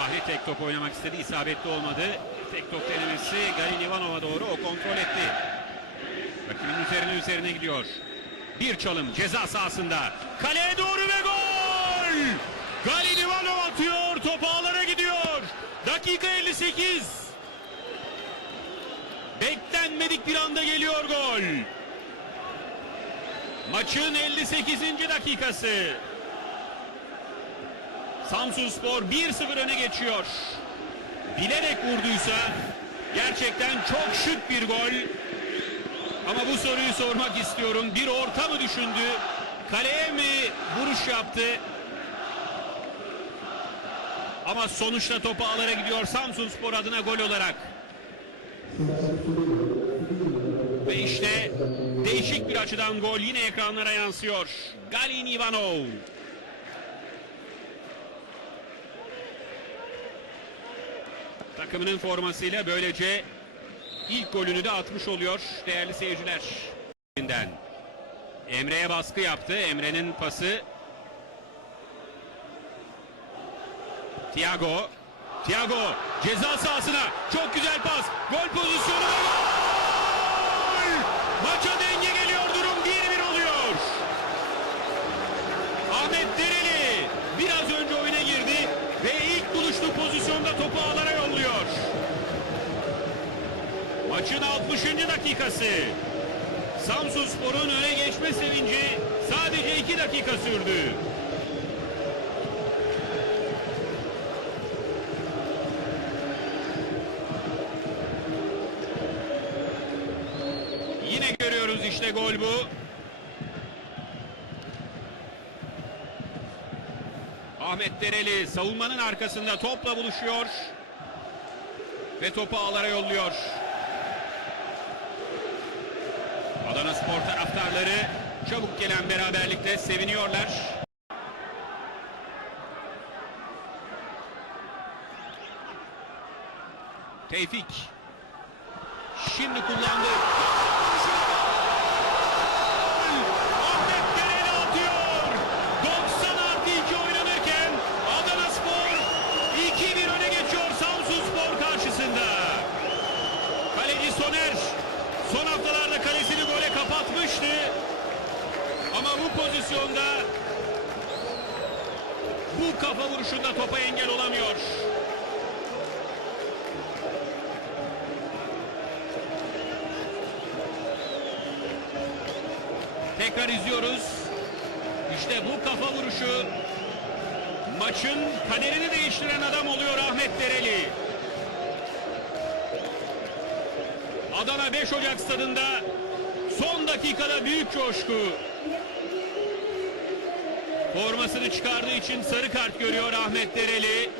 Fahri tek top oynamak istedi. isabetli olmadı. Tek top denemesi Galin Ivanov'a doğru o kontrol etti. Rakibinin üzerine üzerine gidiyor. Bir çalım ceza sahasında. Kaleye doğru ve gol! Galin Ivanov atıyor. Top ağlara gidiyor. Dakika 58. Beklenmedik bir anda geliyor gol. Maçın 58. dakikası. Samsun Spor 1-0 öne geçiyor. Bilerek vurduysa gerçekten çok şık bir gol. Ama bu soruyu sormak istiyorum. Bir orta mı düşündü? Kaleye mi vuruş yaptı? Ama sonuçta topu ağlara gidiyor Samsun Spor adına gol olarak. Ve işte değişik bir açıdan gol yine ekranlara yansıyor. Galin Ivanov. Takımının formasıyla böylece ilk golünü de atmış oluyor değerli seyirciler. Emre'ye baskı yaptı. Emre'nin pası. Thiago. Thiago ceza sahasına. Çok güzel pas. Gol pozisyonu ve gol! Maça denge geliyor. Durum 1-1 oluyor. Ahmet Dereli biraz önce oyuna girdi ve ilk buluştuğu pozisyonda topu ağlara yolluyor. Maçın 60. dakikası. Samsun Spor'un öne geçme sevinci sadece 2 dakika sürdü. Yine görüyoruz işte gol bu. Ahmet Dereli savunmanın arkasında topla buluşuyor. Ve topu ağlara yolluyor. Adana Spor taraftarları çabuk gelen beraberlikte seviniyorlar. Tevfik. Şimdi kullandı. Ahmet Dereli atıyor. 90 artı 2 oynanırken Adana Spor 2-1 öne geçiyor Samsun Spor karşısında. Kaleci Soner son haftalarda kalesini gole kapatmıştı. Ama bu pozisyonda bu kafa vuruşunda topa engel olamıyor. Tekrar izliyoruz. İşte bu kafa vuruşu maçın kaderini değiştiren adam oluyor Ahmet Dereli. Adana 5 Ocak stadında son dakikada büyük coşku. Formasını çıkardığı için sarı kart görüyor Ahmet Dereli.